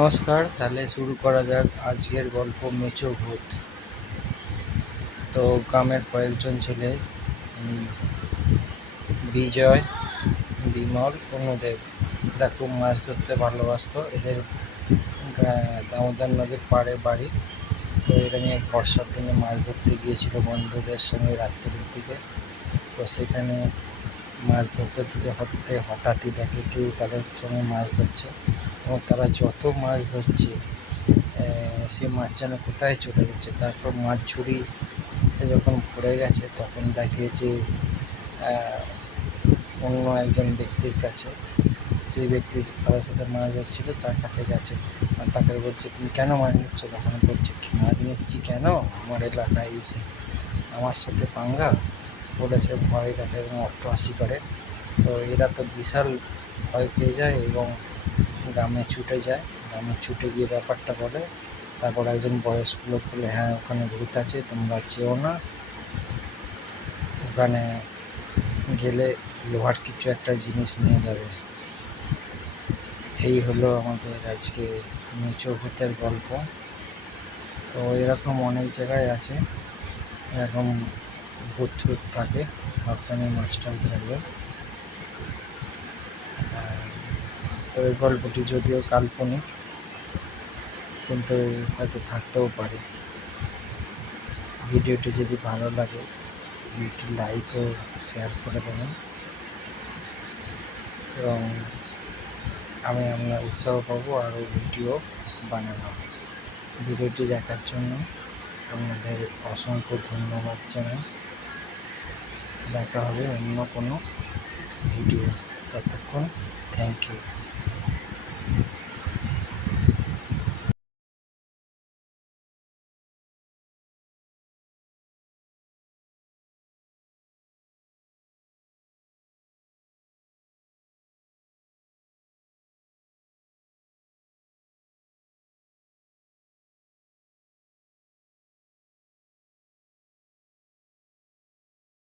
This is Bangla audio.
নমস্কার, তাহলে শুরু করা যাক আজকের গল্প মেচো ভূত। তো গ্রামের কয়েকজন ছেলে, বিজয়, বিমল, অনুদেব, এরা খুব মাছ ধরতে ভালোবাসতো। এদের দামোদর নদীর পাড়ে বাড়ি। তো এরা নিয়ে বর্ষার দিনে মাছ ধরতে গিয়েছিল বন্ধুদের সঙ্গে রাত্রির দিকে। তো সেখানে মাছ ধরতে ধরতে হঠাৎই দেখে কেউ তাদের সঙ্গে মাছ ধরছে, এবং তারা যত মাছ ধরছে সে মাছ যেন কোথায় চলে যাচ্ছে। তারপর মাছ ঝুড়ি যখন ভরে গেছে তখন দেখে যে অন্য একজন ব্যক্তির কাছে, যে ব্যক্তি তাদের সাথে মাছ ধরছিল তার কাছে গেছে। আর তাকে বলছে, তুমি কেন মাছ নিচ্ছ? তখন বলছে, কি মাছ নিচ্ছি কেন, আমার এলাকায় এসে আমার সাথে পাঙ্গা, বলে সে ভয় দেখে এবং অট্টহাসি করে। তো এরা তো বিশাল ভয় পেয়ে যায় এবং গ্রামে ছুটে যায়। গ্রামে ছুটে গিয়ে ব্যাপারটা বলে। তারপর একজন বয়স্ক লোক বলে, হ্যাঁ ওখানে ভূত আছে, তোমরা যেও না, ওখানে গেলে লোহার কিছু একটা জিনিস নিয়ে যাবে। এই হলো আমাদের আজকে মেচো ভূতের গল্প। তো এরকম অনেক জায়গায় আছে, এরকম ভূত টুত থাকে, সাবধানে মাস্টার থাকবে। তো এই গল্পটি যদিও কাল্পনিক, কিন্তু হয়তো থাকতেও পারে। ভিডিওটি যদি ভালো লাগে ভিডিওটি লাইক ও শেয়ার করে দেবেন, এবং আমি আপনার উৎসাহ পাবো আরও ভিডিও বানানো। ভিডিওটি দেখার জন্য আপনাদের অসংখ্য ধন্যবাদ জানাই। দেখা হবে অন্য কোনো ভিডিও, ততক্ষণ থ্যাংক ইউ।